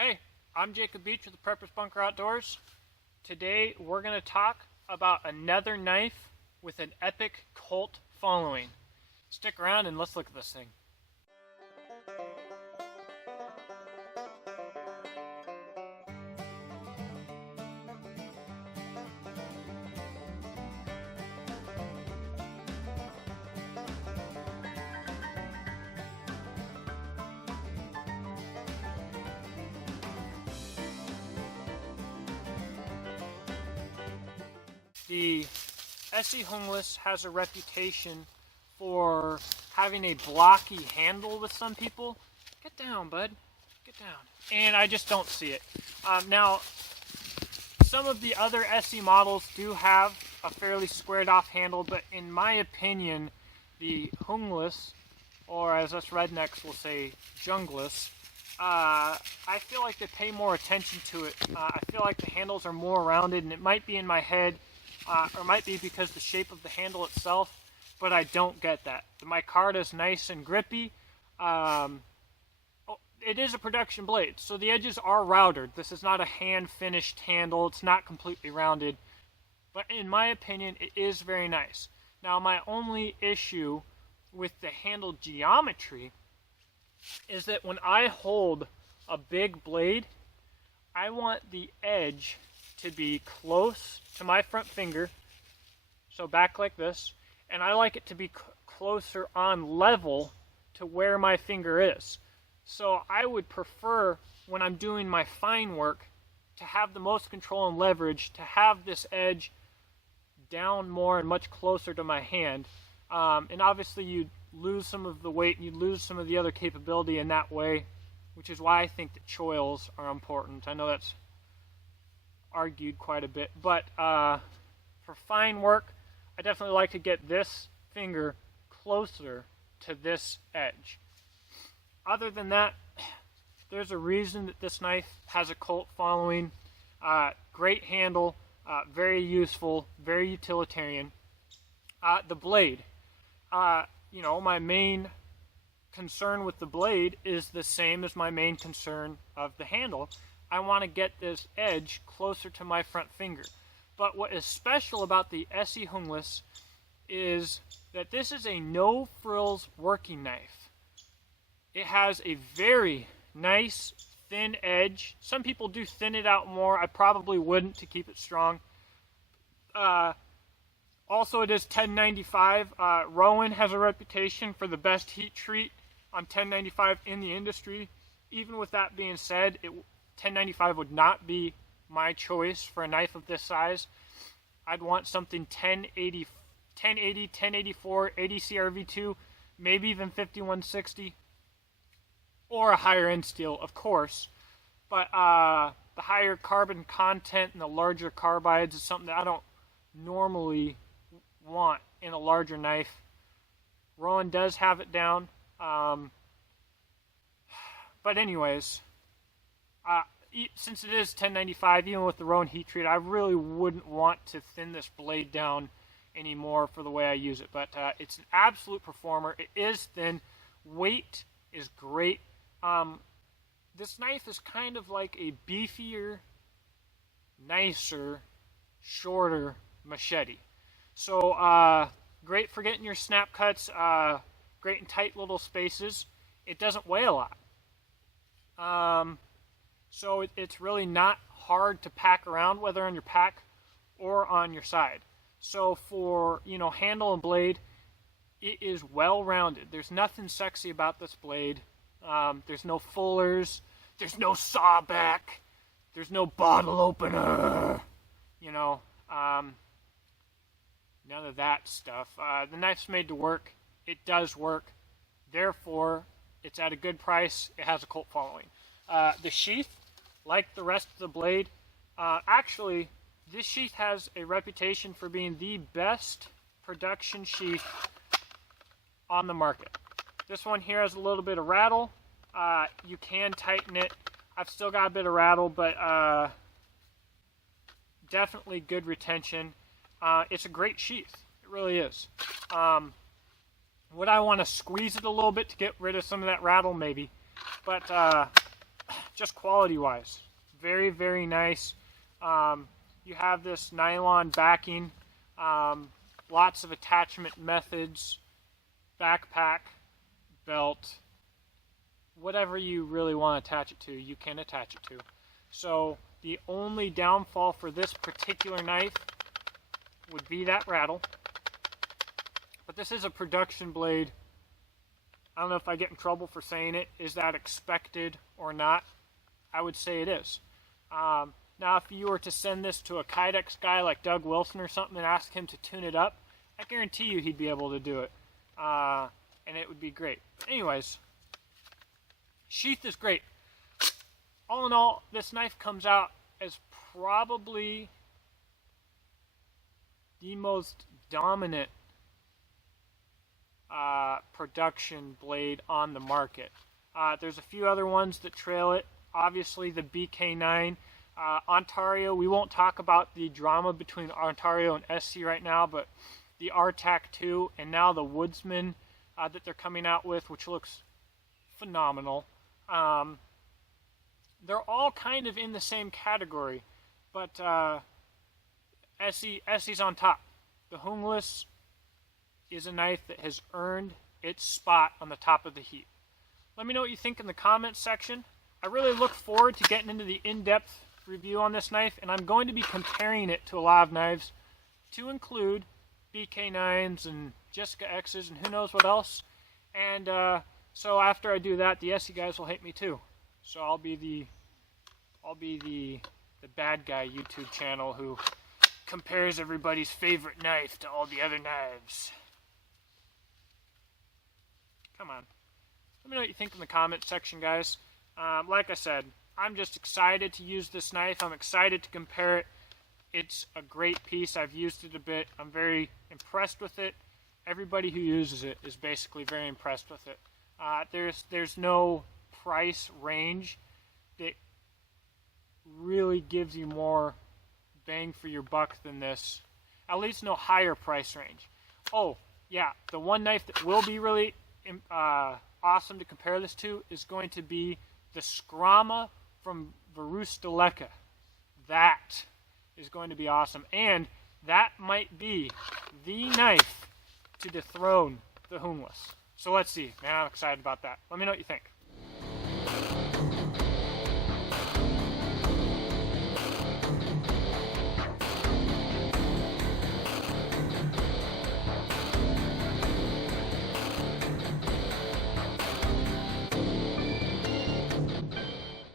Hey, I'm Jacob Beach with the Preppers Bunker Outdoors. Today we're going to talk about another knife with an epic cult following. Stick around and let's look at this thing. The Esee Junglas has a reputation for having a blocky handle with some people. Get down, bud. Get down. And I just don't see it. Now, some of the other Esee models do have a fairly squared off handle, but in my opinion, the Junglas, or as us rednecks will say, Junglas, I feel like they pay more attention to it. I feel like the handles are more rounded, and it might be in my head, or might be because the shape of the handle itself, but I don't get that. The micarta is nice and grippy. It is a production blade, so the edges are routed. This is not a hand-finished handle. It's not completely rounded, but in my opinion, it is very nice. Now, my only issue with the handle geometry is that when I hold a big blade, I want the edge to be close to my front finger, so back like this, and I like it to be closer on level to where my finger is. So I would prefer, when I'm doing my fine work, to have the most control and leverage, to have this edge down more and much closer to my hand. And obviously you'd lose some of the weight and you'd lose some of the other capability in that way, which is why I think that choils are important. I know that's argued quite a bit, but for fine work, I definitely like to get this finger closer to this edge. Other than that, there's a reason that this knife has a cult following. Great handle, very useful, very utilitarian. The blade, my main concern with the blade is the same as my main concern of the handle. I want to get this edge closer to my front finger. But what is special about the Esee Junglas is that this is a no-frills working knife. It has a very nice thin edge. Some people do thin it out more. I probably wouldn't to keep it strong. Also, it is 1095. Rowan has a reputation for the best heat treat on 1095 in the industry. Even with that being said, 1095 would not be my choice for a knife of this size. I'd want something 1080, 1084, 80 CRV2, maybe even 5160, or a higher end steel, of course. But the higher carbon content and the larger carbides is something that I don't normally want in a larger knife. Rowan does have it down. But anyways, since it is 1095, even with the Rowan heat treat, I really wouldn't want to thin this blade down anymore for the way I use it. But it's an absolute performer. It is thin. Weight is great. This knife is kind of like a beefier, nicer, shorter machete. So great for getting your snap cuts. Great in tight little spaces. It doesn't weigh a lot. So it's really not hard to pack around, whether on your pack or on your side. So for, handle and blade, it is well-rounded. There's nothing sexy about this blade. There's no fullers. There's no sawback. There's no bottle opener. None of that stuff. The knife's made to work. It does work. Therefore, it's at a good price. It has a cult following. The sheath, like the rest of the blade, actually, this sheath has a reputation for being the best production sheath on the market. This one here has a little bit of rattle. You can tighten it. I've still got a bit of rattle, but definitely good retention. It's a great sheath. It really is. Would I want to squeeze it a little bit to get rid of some of that rattle? Maybe. But just quality-wise, very, very nice. You have this nylon backing, lots of attachment methods, backpack, belt, whatever you really want to attach it to, you can attach it to. So the only downfall for this particular knife would be that rattle. But this is a production blade. I don't know if I get in trouble for saying it. Is that expected or not? I would say it is. Now, if you were to send this to a Kydex guy like Doug Wilson or something and ask him to tune it up, I guarantee you he'd be able to do it. And it would be great. But anyways, sheath is great. All in all, this knife comes out as probably the most dominant production blade on the market. There's a few other ones that trail it. Obviously, the BK9. Ontario, we won't talk about the drama between Ontario and Esee right now, but the RTAC 2 and now the Woodsman that they're coming out with, which looks phenomenal. They're all kind of in the same category, but Esee's on top. The Junglas is a knife that has earned its spot on the top of the heap. Let me know what you think in the comments section. I really look forward to getting into the in-depth review on this knife, and I'm going to be comparing it to a lot of knives to include BK9s and Jessica X's and who knows what else. And so after I do that, the Esee guys will hate me too. So I'll be the bad guy YouTube channel who compares everybody's favorite knife to all the other knives. Come on. Let me know what you think in the comment section, guys. Like I said, I'm just excited to use this knife. I'm excited to compare it. It's a great piece. I've used it a bit. I'm very impressed with it. Everybody who uses it is basically very impressed with it. There's no price range that really gives you more bang for your buck than this. At least no higher price range. Oh, yeah, the one knife that will be really awesome to compare this to is going to be the Skrama from Varusteleka. That is going to be awesome. And that might be the knife to dethrone the Junglas. So let's see. Man, I'm excited about that. Let me know what you think.